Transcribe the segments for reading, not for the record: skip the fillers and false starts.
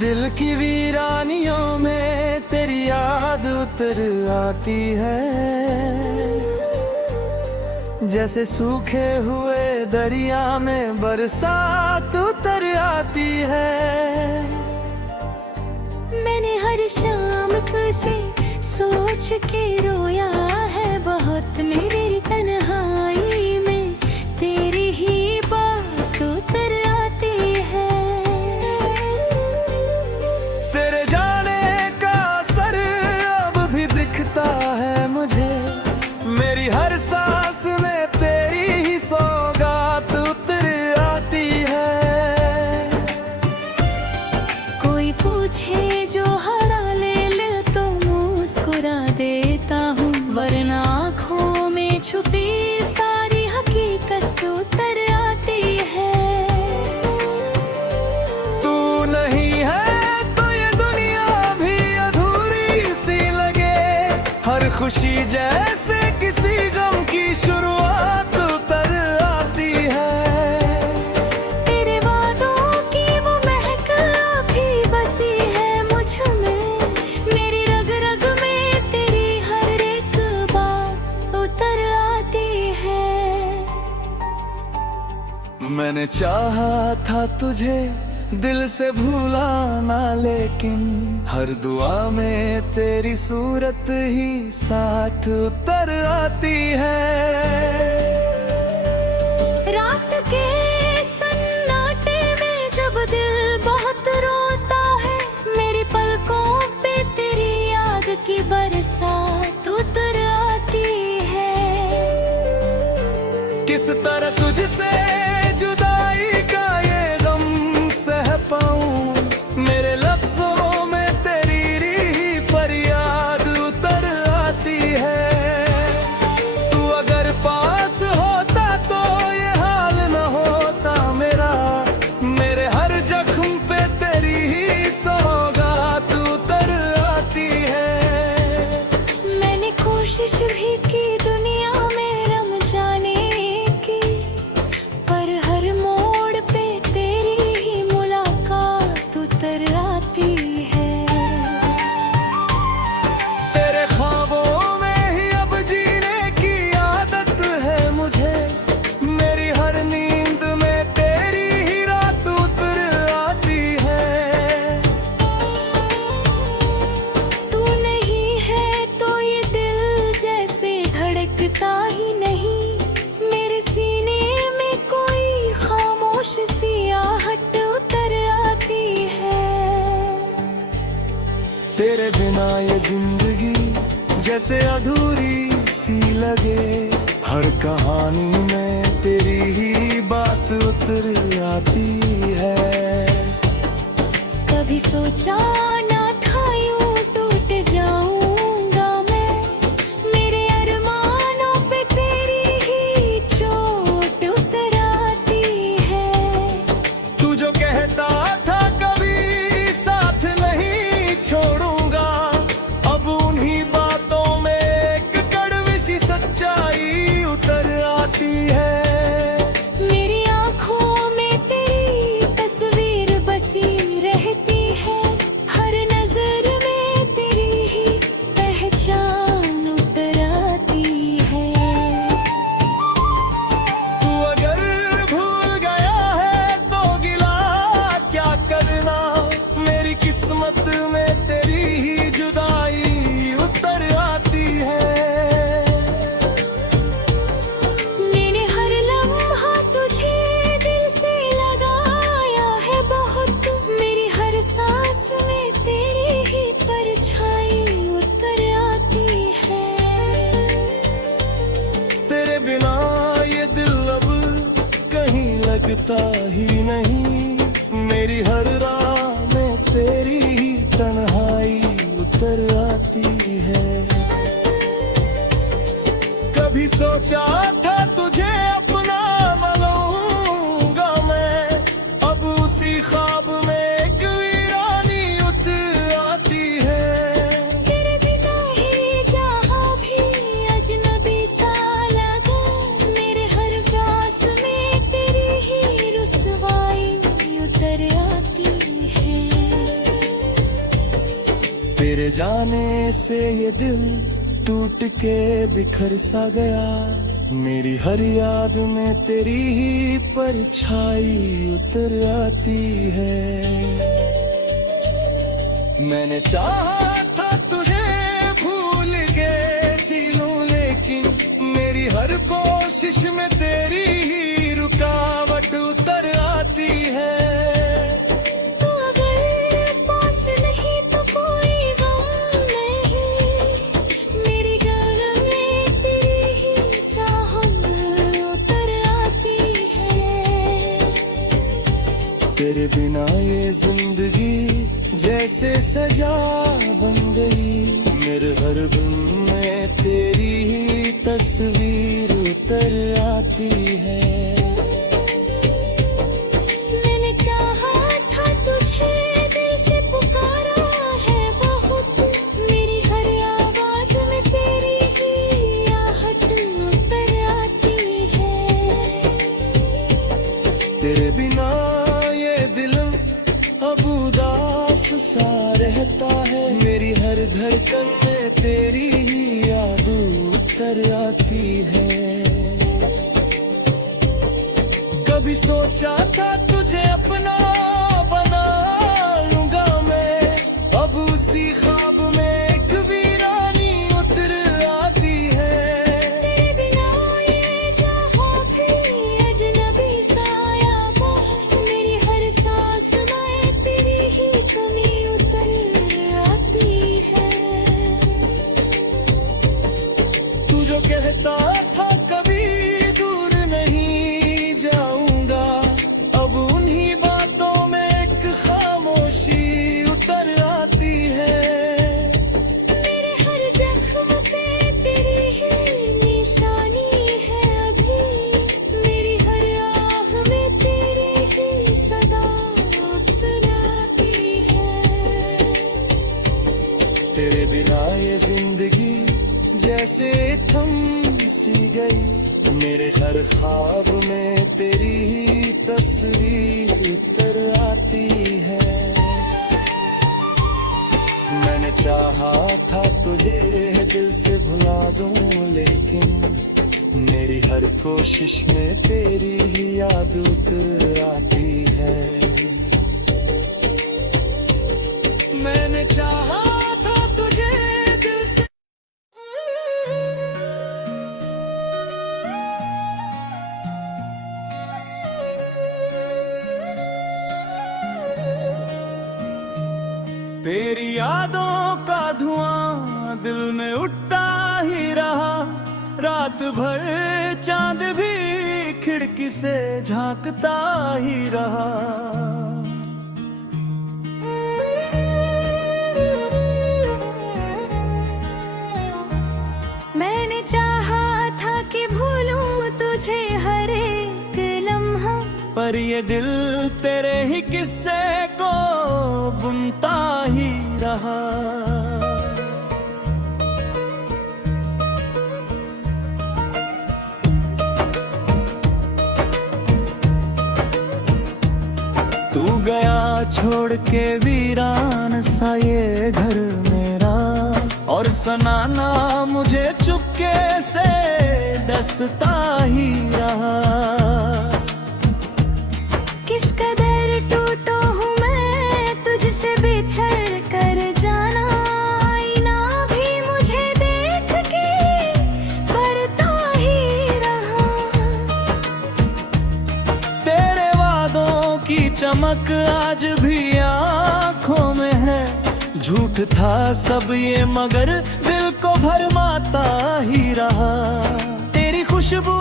दिल की वीरानियों में तेरी याद उतर आती है, जैसे सूखे हुए दरिया में बरसात उतर आती है। मैंने हर शाम तुझे सोच के रोया है बहुत, मेरी तन्हाई में तेरी ही बात उतर आती है। तेरे जाने का असर अब भी दिखता है मुझे, मेरी हर सांस में तेरी ही सौगात उतर आती है। कोई पूछे जो हरा ले तो मुस्कुरा देता हूँ, वरना आँखों में छुपी सारी हकीकत उतर आती है। तू नहीं है तो ये दुनिया भी अधूरी सी लगे, हर खुशी जैसे किसी गम की शुरुआत उतर आती है। तेरे वादों की वो महक अभी बसी है मुझ में, मेरी रग रग में तेरी हर एक बात उतर आती है। मैंने चाहा था तुझे दिल से भूला ना, लेकिन हर दुआ में तेरी सूरत ही साथ उतर आती है। रात के सन्नाटे में जब दिल बहुत रोता है, मेरी पलकों पे तेरी याद की बरसात उतर आती है। किस तरह तुझसे जुदाई का ये गम सह पाऊं, मेरे लफ्जों में तेरी ही फरियाद उतर आती है। तू अगर पास होता तो ये हाल न होता मेरा, मेरे हर जख्म पे तेरी ही सौगात उतर आती है। मैंने कोशिश भी की दुनिया में रम जाने की, पर हर मोड़ पे तेरी ही मुलाकात उतर आती है। तेरे ख्वाबों में ही अब जीने की आदत है मुझे, मेरी हर नींद में तेरी ही रात उतर आती है। तू नहीं है तो ये दिल जैसे धड़कता ही नहीं, मेरे सीने में कोई खामोश सी आहट उतर आती है। तेरे बिना ये जिंदगी जैसे अधूरी सी लगे, हर कहानी में तेरी ही बात उतर आती है। कभी सोचा ना था यूं टूट जाऊंगा मैं, मेरे अरमानों पे तेरी ही चोट उतर आती है। तू जो कहता था कभी साथ नहीं छोड़ूंगा, अब उन्हीं बातों में एक कड़वी सी सच्चाई उतर आती है। मेरी आँखों में तेरी तस्वीर बसी रहती है, हर नजर में तेरी ही पहचान उतर आती है। तू अगर भूल गया है तो गिला क्या करना, मेरी किस्मत में तेरी ही जुदाई उतर आती है। मैंने हर लम्हा तुझे दिल से लगाया है बहुत, मेरी हर सांस में तेरी ही परछाई उतर आती है। तेरे बिना ये दिल अब कहीं लगता ही नहीं, मेरी हर राह में तेरी ही तन्हाई उतर आती है। कभी सोचा था तुझे अपना मनूंगा मैं, अब उसी ख्वाब में एक वीरानी उतर आती है। तेरे बिना ही जहाँ भी अजनबी सा लगा, मेरे हर सांस में तेरी ही रुसवाई उतर आती है। तेरे जाने से ये दिल टूट के बिखर सा गया। मेरी हर याद में तेरी ही परछाई उतर आती है। मैंने चाहा था तुझे भूल के जी लूं, लेकिन मेरी हर कोशिश में तेरी ही रुकावट उतर आती है। तू अगर पास नहीं तो कोई गम नहीं, मेरी जान में तेरी ही चाहत उतर आती है। तेरे बिना ये जिंदगी जैसे सजा बन गई। मेरे हर दिन में तेरी ही तस्वीर उतर आती है। मैंने चाहा था तुझे, दिल से पुकारा है बहुत, मेरी हर आवाज में तेरी ही आहट उतर आती है। तेरे बिना ये दिल अब उदास सा रहता है। मेरी हर धड़कन में तेरी ही याद उतर आती है। कभी सोचा था तुझे अपना बना लूंगा मैं, अब उसी ख्वाब में एक वीरानी उतर आती है। तेरे बिना ये जहां भी अजनबी साया बहुत, मेरी हर सांस में तेरी ही कमी उतर आती है। तू जो कहता था कभी दूर नहीं जाऊंगा, अब उन्हीं बातों में एक खामोशी उतर आती है। मेरे हर जख्म पे तेरी ही निशानी है अभी, मेरी हर आह में तेरी ही सदा उतर आती है। तेरे बिना ये जिंदगी जैसे थम सी गई। मेरे हर ख्वाब में तेरी ही तस्वीर उतर आती है। मैंने चाहा था तुझे दिल से भुला दूं, लेकिन मेरी हर कोशिश में तेरी ही याद उतर आती है। मैंने चाहा था तुझे दिल से। तेरी यादों का धुआं दिल में उठता ही रहा। रात भर चांद भी खिड़की से झांकता ही रहा। मैंने चाहा था कि भूलूं तुझे हर एक लम्हा, पर ये दिल तेरे ही किस्से को बुनता ही रहा। तू गया छोड़ के वीरान सा ये घर मेरा, और सनाना मुझे चुपके से डसता ही रहा। किस कदर टूटो हूँ मैं तुझसे बिछड़ कर जाना, आईना भी मुझे देख के करता ही रहा। तेरे वादों की चमक आज भी आँखों में है। झूठ था सब ये मगर दिल को भरमाता ही रहा। तेरी खुशबू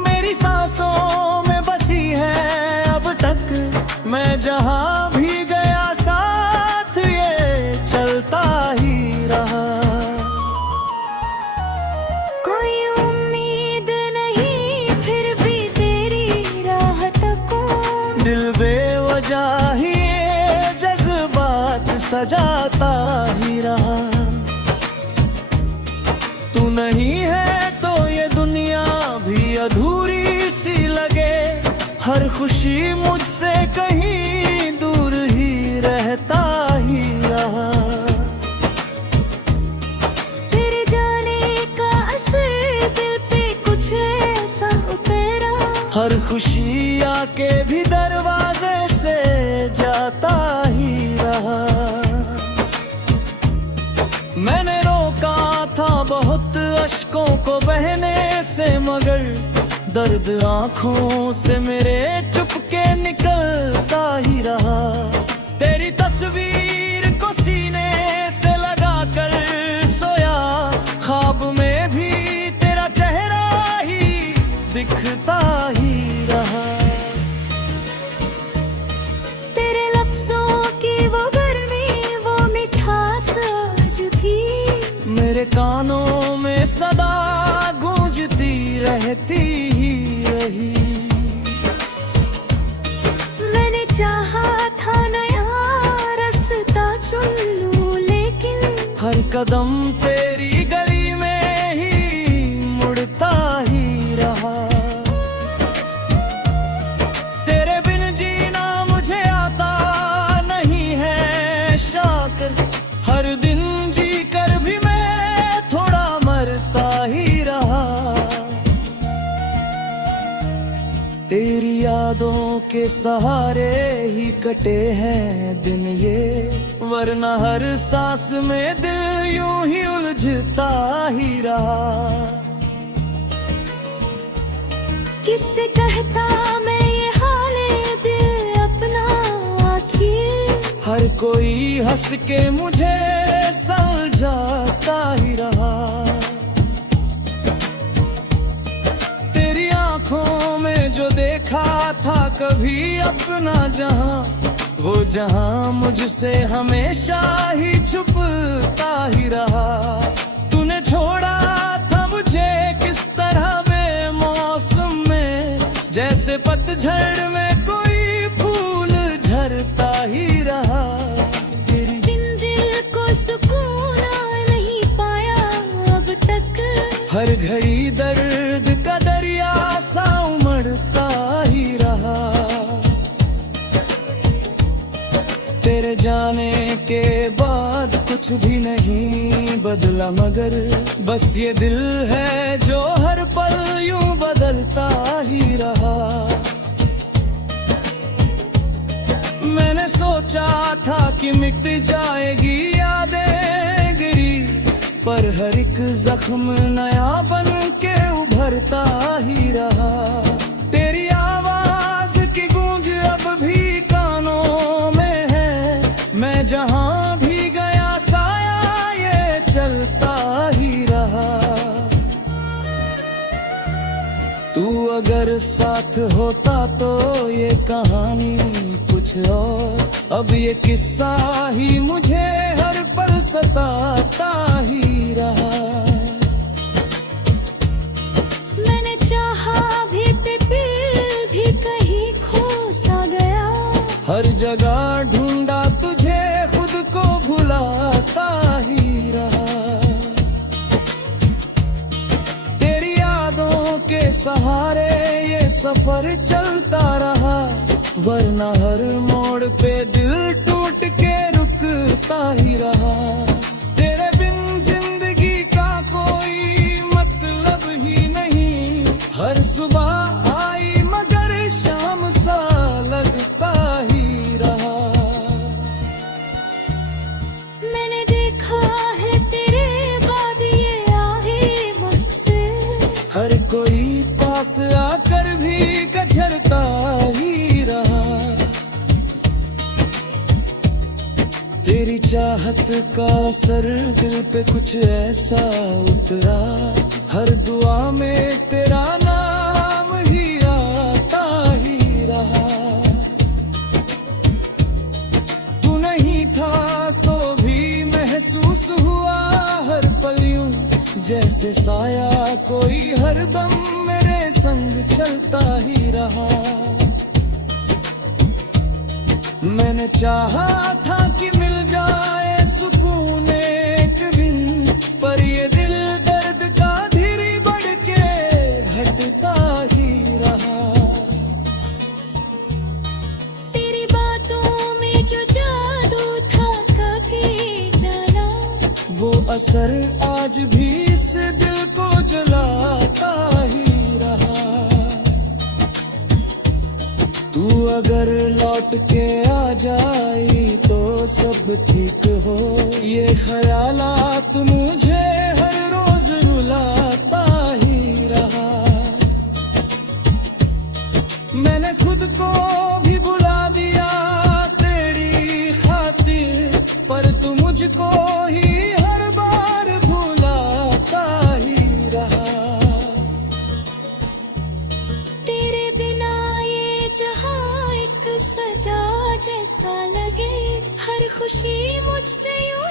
मेरी सांसों में बसी है अब तक। मैं जहाँ भी गया साथ ये चलता ही रहा। कोई उम्मीद नहीं फिर भी तेरी राह तकूं, दिल बेवजह ही ये जज्बात सजाता ही रहा। तू नहीं है तो ये दुनिया भी अधूरी सी लगे। हर खुशी मुझसे कहीं दूर ही रहता ही रहा। खुशी आके भी दरवाजे से जाता ही रहा। मैंने रोका था बहुत अश्कों को बहने से, मगर दर्द आंखों से मेरे चुपके निकलता ही रहा। तेरी तस्वीर को सीने से लगा कर सोया, ख्वाब में भी तेरा चेहरा ही दिखता ही रहा। तेरे लफ्जों की वो गर्मी, वो मिठास आज भी मेरे कानों में सदा गूंजती रहती ही रही। मैंने चाहा था नया रास्ता चुन लूं, लेकिन हर कदम तेरी गली में ही मुड़ता ही रहा। तेरे बिन जीना मुझे आता नहीं है शाकर, हर दिन जी कर भी मैं थोड़ा मरता ही रहा। तेरी यादों के सहारे ही कटे हैं दिन ये, वरना हर सांस में दिल यूं ही उलझता ही रहा। किससे कहता मैं ये हाले दिल अपना आखिर, हर कोई हंस के मुझे सुलझाता ही रहा। तेरी आंखों में जो देखा था कभी अपना जहां, वो जहां मुझसे हमेशा ही छुपता ही रहा। तूने छोड़ा था मुझे किस तरह बेमौसम में, जैसे पतझड़ में कोई फूल झरता ही रहा। तेरी बिन दिल को सुकून नहीं पाया अब तक, हर घड़ी दर्द का दरिया सा उमड़ता ही रहा। तेरे जाने के बाद कुछ भी नहीं बदला, मगर बस ये दिल है जो हर पल यूं बदलता ही रहा। मैंने सोचा था कि मिट जाएगी यादें गिरी, पर हर एक जख्म नया बन के उभरता ही रहा। तेरी आवाज की गूंज अब भी कानों में है, मैं जहां भी गया साया ये चलता ही रहा। तू अगर साथ होता तो ये कहानी कुछ और, अब ये किस्सा ही मुझे हर पल सताता ही रहा। मैंने चाहा भी ते दिल भी कहीं खो सा गया, हर जगह ढूंढा तुझे खुद को भुलाता ही रहा। तेरी यादों के सहारे ये सफर चलता रहा, वरना हर मोड़ पे दिल टूट के रुकता ही रहा। तेरे बिन जिंदगी का कोई मतलब ही नहीं, हर सुबह आई मगर शाम सा लगता ही रहा। मैंने देखा है तेरे बाद ये आहे मकसद, हर कोई पास आकर भी कचरता ही रहा। तेरी चाहत का असर दिल पे कुछ ऐसा उतरा, हर दुआ में तेरा नाम ही आता ही रहा। तू नहीं था तो भी महसूस हुआ हर पल यूं, जैसे साया कोई हरदम मेरे संग चलता ही रहा। मैंने चाहा था कि मिल जाए सुकून एक दिन, पर ये दिल दर्द का धीरे बढ़ के हटता ही रहा। तेरी बातों में जो जादू था कभी जाना, वो असर आज भी इस दिल को जलाता ही रहा। तू अगर लौट के आ जाई तो सब ठीक हो, ये ख्यालात मुझे हर रोज रुलाता ही रहा। मैंने खुद को भी भुला दिया तेरी खातिर, पर तू मुझको ही हर बार भुलाता ही रहा। तेरे बिना ये जहां एक सजा जैसा लगे, हर खुशी मुझसे यूं